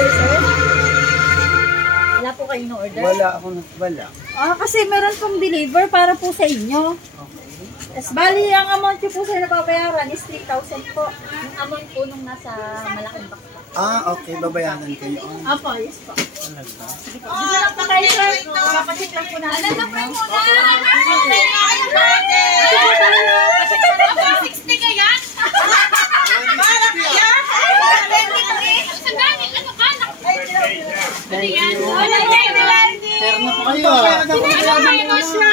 order, sir? Wala po kayo order? Wala. Kasi meron pong deliver para po sa inyo. Okay. Yes, bali, ang amount po sa napapayaran is 3,000 po. Yung amount po nung nasa malaking box po. Okay. Babayaran kayo. Opo, yes po. Talaga? Sige po. Dito lang po tayo, sir. Papacheck lang po natin. Ano na pray muna? 60 ka yan? Para kaya? Sandali, ano ka? Ano yan? Terno po kayo. Ano kayo siya?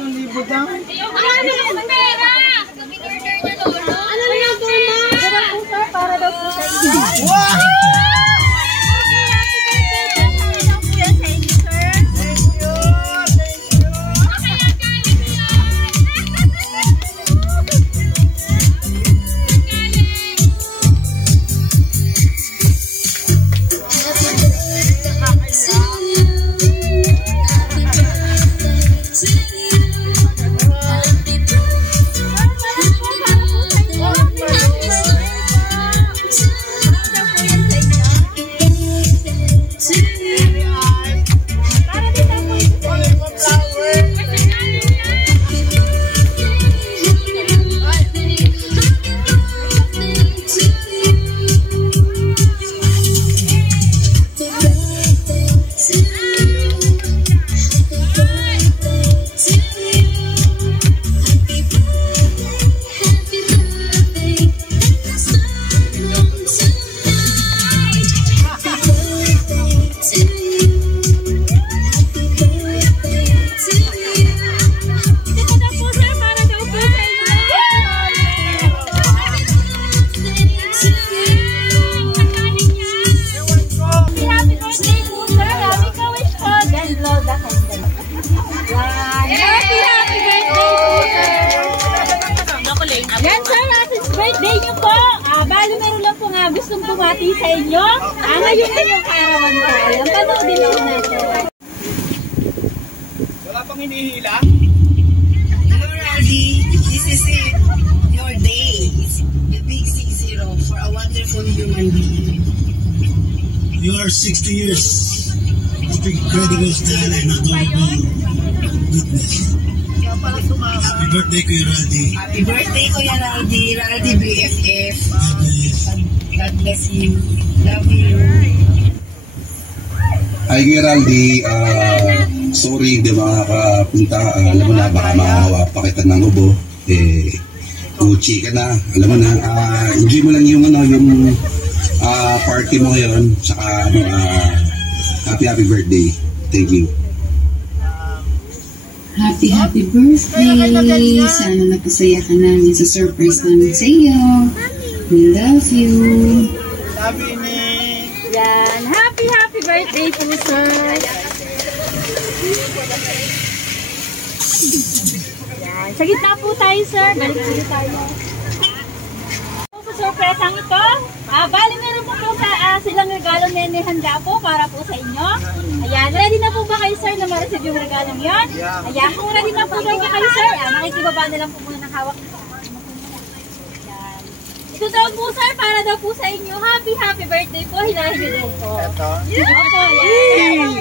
Yung libo daw. Ano yung pera? Order na lolo. Ano yung pera? Diba po, sir? Para daw po sa inyo. Wow! Gustong bumati sa inyo. Ngayon na yung kaarawan ko. Ayan, panoodin lang natin. Wala pang hinihila? Hello, Rowdy. This is it. Your day. The big 60 for a wonderful human being. You are 60 years of incredible style and adorable goodness. Happy birthday, Kuya Rowdy. Happy birthday, Kuya Rowdy. Rowdy BFF. God bless you. Love you. Hi, Kuya Rowdy. Sorry, hindi makakapunta. Alam mo na, baka makahawa pa kita ng ubo. Uchi ka na. Alam mo na, enjoy mo lang yung, yung party mo ngayon. Saka, happy birthday. Thank you. Happy birthday! Sana napasaya ka namin sa surprise namin sa iyo. We love you. Sabi ni... Yan. Happy birthday po, sir. Yan. Sa gitna po tayo, sir. Balik po tayo. Sa surprise ang ito, bali meron po silang regalo na handa po para po sa inyo. Ayan, ready na po ba kayo, sir, na ma-receive yung regalong yon? Ayan, kung ready na po kayo, sir, makikibaba na lang po muna ng hawak. Ayan. Ito daw po, sir, para daw po sa inyo. Happy birthday po. Hilahin nyo daw po. Ito? Opo, yan.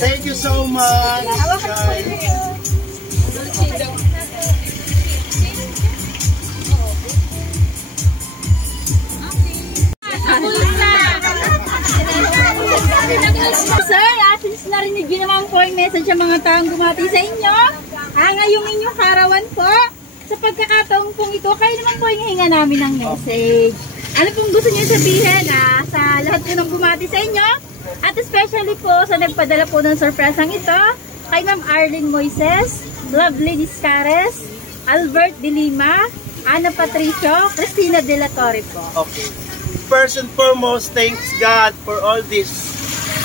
Thank you so much. Sir, since narinig nyo naman po yung message sa mga taong bumati sa inyo, ngayong inyong karawan po, sa pagkakataong pong ito, kayo naman po yung hinga namin ng message. Ano pong gusto nyo sabihin sa lahat po ng bumati sa inyo? At especially po sa nagpadala po ng surpresang ito, kay Ma'am Arlene Moises, Lovely Discares, Albert De Lima, Ana Patricio, Cristina De La Torre po. Okay. first and foremost, thanks God for all this.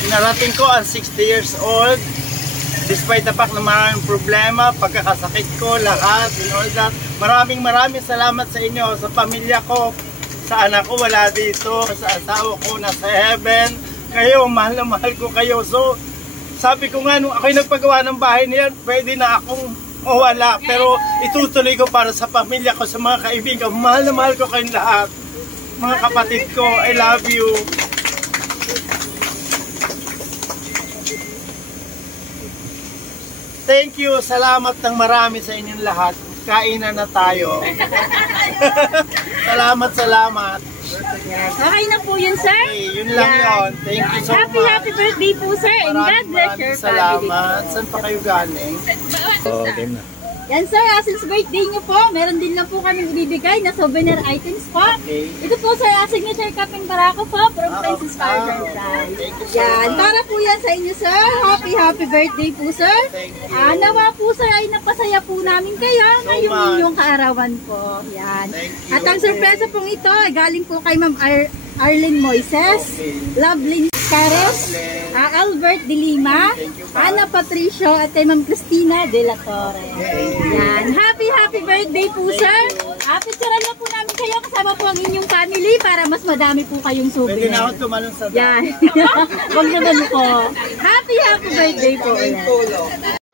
Narating ko ang 60 years old. Despite the fact na maraming problema, pagkakasakit ko, lahat, and all that. Maraming salamat sa inyo, sa pamilya ko, sa anak ko wala dito, sa asawa ko nasa heaven. Kayo, mahal na mahal ko kayo. So, sabi ko nga, nung ako'y nagpagawa ng bahay niyan, pwede na akong wala. Pero itutuloy ko para sa pamilya ko, sa mga kaibigan. Mahal na mahal ko kayong lahat. Mga kapatid ko, I love you. Thank you. Salamat ng marami sa inyong lahat. Kainan na tayo. Salamat. Okay na po yun, sir. Okay, yun lang yun. Thank you so much. Happy birthday po, sir. And God bless your family. Salamat. Saan pa kayo galing? Game na. Yan, sir. Since birthday niyo po, meron din lang po kami ibibigay na souvenir items po. Okay. Ito po, sir, signature cupping barako po from Princess Fire Prize. Thank you so Yan, much. para po yan sa inyo, sir. Happy birthday po, sir. Thank you. Nawa po, sir, ay napasaya po namin kayo So ngayong much. inyong kaarawan po. Yan. Thank you. At ang sorpresa pong ito, ay galing po kay Ma'am Arlene Moises, Okay. Lovelyn Cares, Albert De Lima, Thank you, ma'am. Ana Patricio, at kay Ma'am Cristina De La Torre. Yan. Happy birthday po, sir. Picturean na po namin kayo kasama po ang inyong family para mas madami po kayong Pwede na ako souvenir. tumalon sa Yan. Wag naman po. Happy birthday po. ulit.